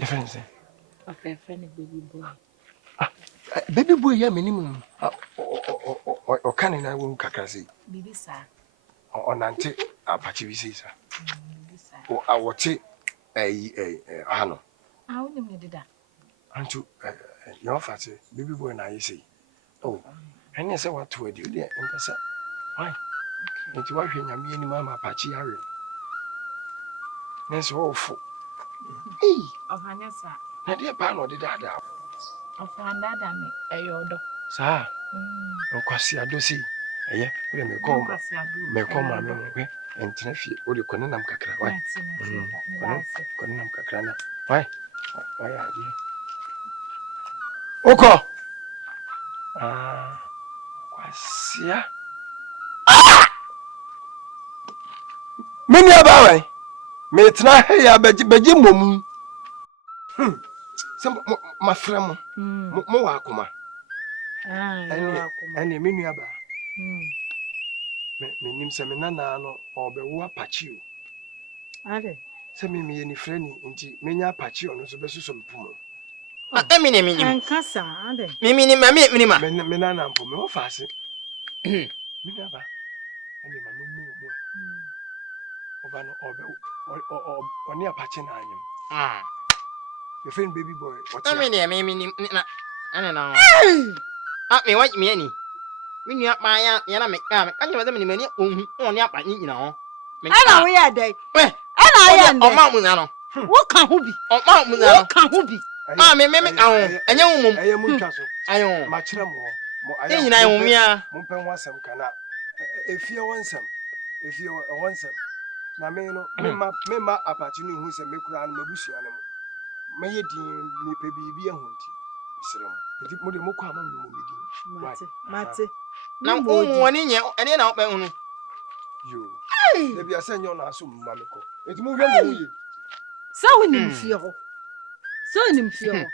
Your friend say. Okay, friend baby boy. Baby boy, yeah, minimum. Or can I won't cacassi? Bibi sir. Or Nante Apache visa. Bibi sir. Or I will take a Hano. I only did that. And to your fatty, baby boy, and I say, oh, and yes, I want to do there and that's why. It's why when I'm meaning Mamma Apache Harry. That's awful. Hey, Of Hanyasa. now dear Pano did that. Of Handada me, a yodo. Sir, of course, I do see. Eh, we may call me, and Tenefi, or you couldn't have Cacra. Why? Couldn't have Cacrana. Why are you? Oko! What's ya? Many about it. Not here, but Jim Mum. Some my friend, Moakuma. And a miniaba. Me name Seminana or Bewa Pachu. Send me any friend into Menia Pachu on the basis of Pumo. And Cassa, are they? Menana for me, fast. Minaba. And the Mamma or near Pachin. Your friend baby boy. What's I don't know. Me what you mean? Me up my yana make can you let me many only up by you know. And we are they. And I am Mount Munano. What can who be? Oh, Mount Munano can who be? Ah, me, and young woman, I am Muncaso. I own my children more. I own me. Mumpen wants some cannot. If you want some, if you want some. Na me no me Apache no hu se me kura no mabusu anem me ye din me pe bibi ehunti sirem enti mo de mo kwa ma mo me din mate na woni nye ene na open hunu yo de bia se nyo na aso mma me ko enti mo hwe mo ye sa wonim fie ho so wonim fie ho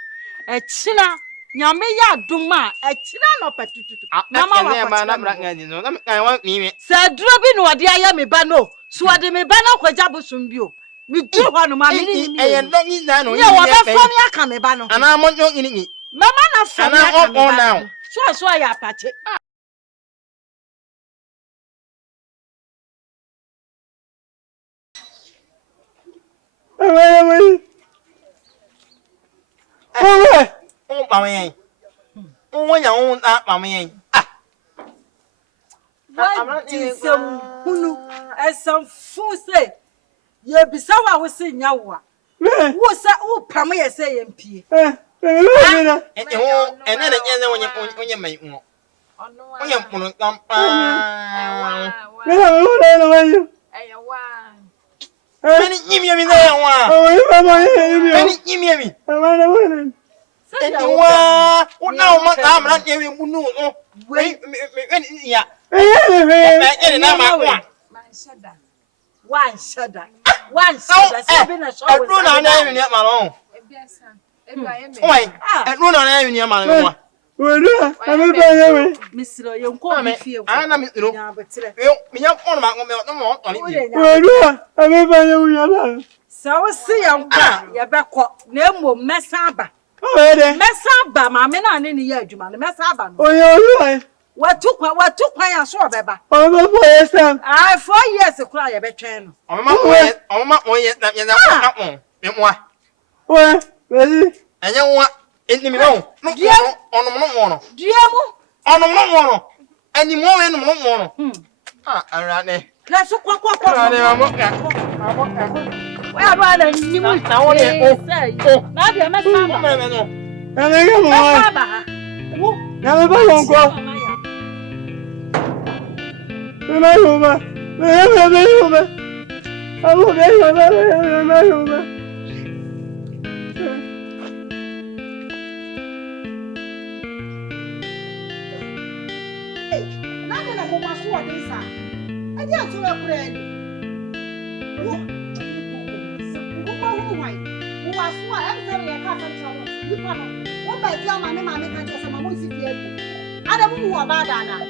e china nyame ya duma e china no patututu mama wa na bra ngani no na kan wa mi sa duro bi no ode aya me ba no so ode me ba na kwaja bosum bi o mi duro ho no ma me ni e no ni na no ye wa be fam ya ka me ba no ana mo nyo ni mama na fam ya ka me ba so ya Apache Mama Onya on mama yen. What is some hunu as some fool say? Ye be so wa wo se nya wo a. Wo say wo pam ye say MP. Ene onye mai mo. Onye mpuno kampa. Ewa. Mani nyimye mi na wa. Mani nyimye mi. Wa, una uma amra nyewe munu no. We ya. Na ma kwa. One shudder. So be na show. Edru na na emi ma lo. Oi, edru na na emi ma lo. Wedu, ame ba yewe. Misiro ye nko bi fie. Ana misiro. Yo, mi nya fon ma ngome no oni bi. Wedu, ame ba yewe ya ba. So see ya nko, ye be ko na emo mesa ba. Mesa ba ma me na ne ni ya adwuma no mesa ba no. Oyo. Watu kwan ya so obeba. Omo 4 years am. 4 years kura ye be twen no. Omo na ye na ko. Emwa. We, ready? Anya nwa enimi no. Onom no. Diemu. Onom no. Ani mo we no. Arane. La so kwa. Arane amoka. We aba na ni mu na won e na dia mesa ba. Ana ga mo. Wo. Na me ba won ko. Me. Nada na mo maso wa desa. Adi aso na kura ni. Wo. Wo wai. Wo aso a em se ya ka fa chawo. Nipa no. Wo ba ti ama me ka je se ma mo si fie bi. Ada mu wo ba da na.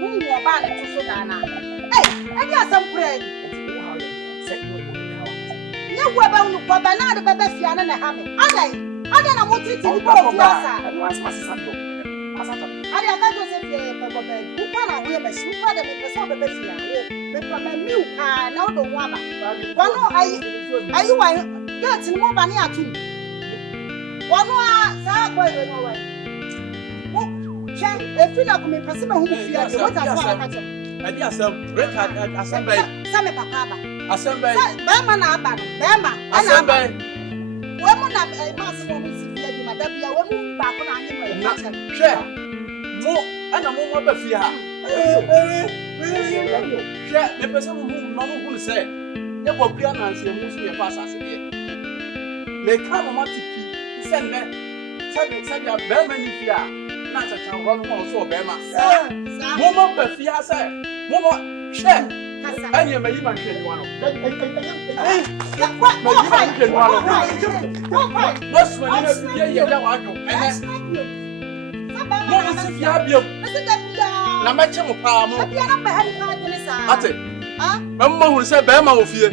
Mu wo ba na to so da na. Adi asam kura ni. Ya wo ba unu ko ba na de ba ba fia na na ha me ada na mo titi ni ko fia sa ada ka to se fia pa bo ba ku kwa na wo ba shi kwa da me pesa ba ba fia me pa ba mi ka na wo do wa ba wono ayi wa get ni mo ba ni atu wono a sa ko e no wa mo che e fi na ko me pesa me hu fia de wo ta so aka che Adi asem record asem bay sa me papa ba asem bay ba ma na aba no ba ma asem bay wo mu na ma se wo mu si fia di ma da bia wo mu ba ko na anye ma e fa che hwe mo ana mo ba fi ha hwe me pese mo hu se ye bo bia na nse mu so ye fa asase de me ka mo matipi se ne sabi ba ma ni fi ha na cha cha ro no so ba ma mo mo ba fi ha se mo mo hwe Anya me yima hwe ni wano Boss man na fi ye da wa do ene mo si fi abia na ma che mo pa mo abia na ba ha ni ka de ne sa ate mamma hu se ba ma wo fie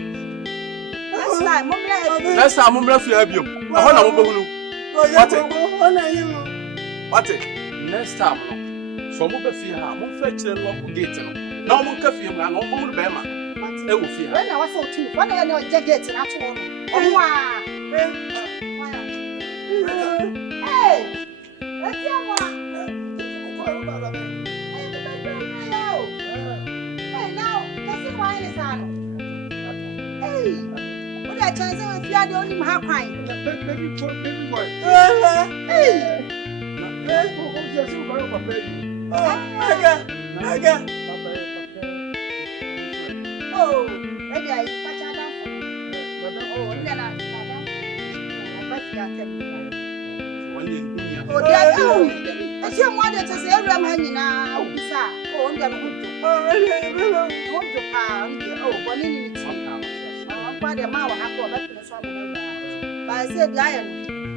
next time mo mra fi abia ho na mo be hunu ate next time no so mo be fi ha mo fa kire no ko gate no na mo nka fi mra no mo mo be ma e wo fi ha na wa so tu wa na no gate na to no omo a hey ati amwa hey now kasi why is that hey what a chance if you are the only ha kwan baby boy hey Aga. Oh, maybe I catch her down for oh, then I oh, I see one that says everyone hanging now. Oh, and then oh, one in I'm quite a mile half of that. But I said, I am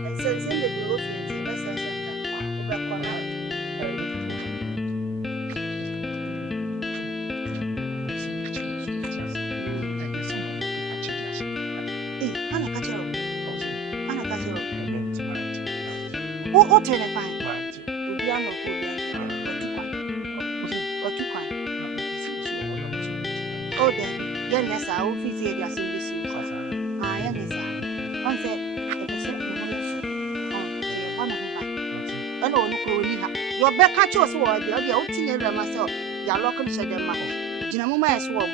and says in the blue oh, terrifying. Piano, oh, then, yes, I will fix it as in this. I am this. One said, I don't know. Your back catch us or the other old teenager myself. Your local said them, Jinamuma is war.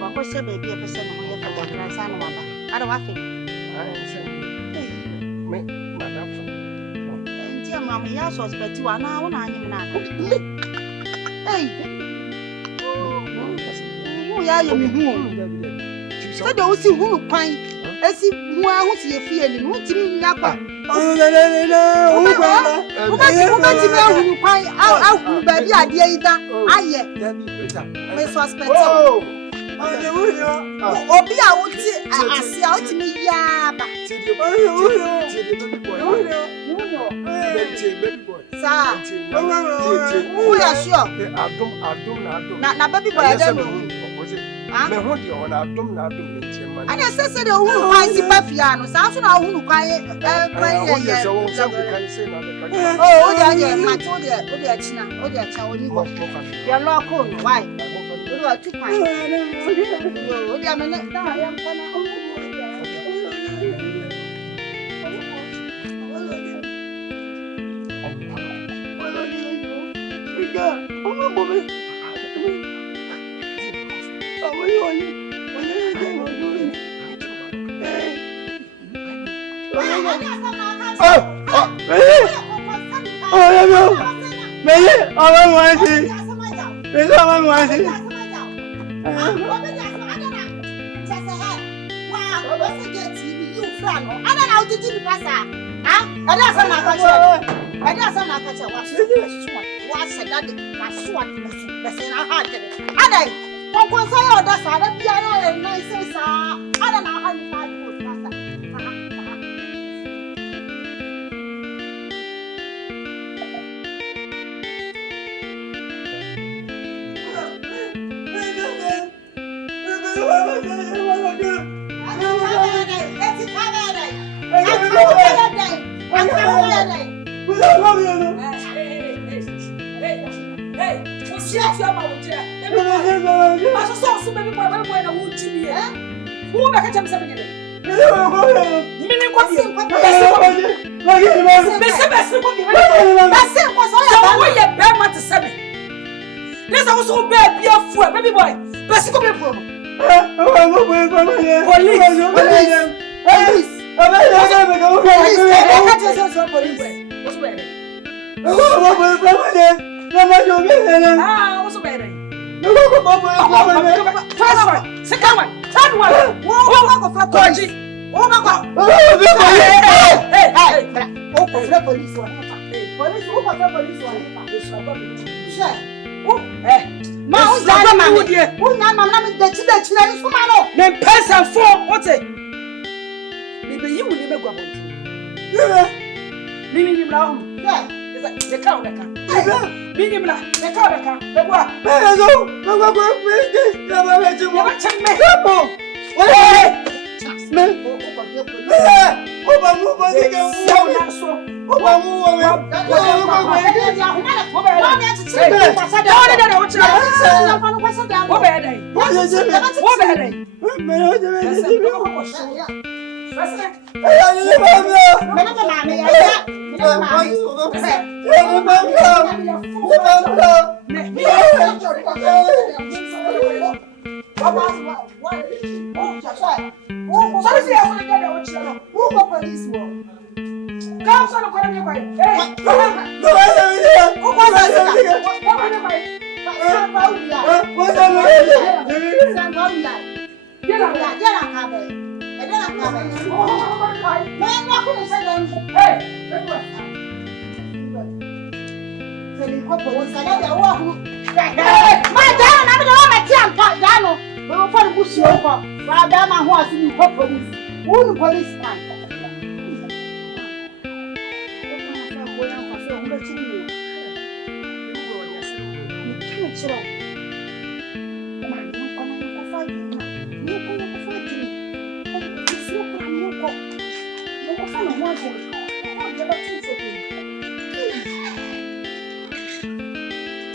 I was a baby a person who had a grandson. I don't have it. Mamma, yes, was but you are now on him. Hey, we are you. So those who pine, as if one was your feeling, what do you mean? Oh, no, baby, I did that. I yet, Miss Hospital. Oh, be out, I see out to me, yeah, baby boy. Sir, we are sure. Now, baby boy, I don't know. And I said, oh, I see Papiano, so now who quiet. Oh, yeah, my told you, oh, dear China, oh, dear Chow, you're not cool. Why? You are too kind. Oh, dear, I am going Who back at something? Baby boy, What?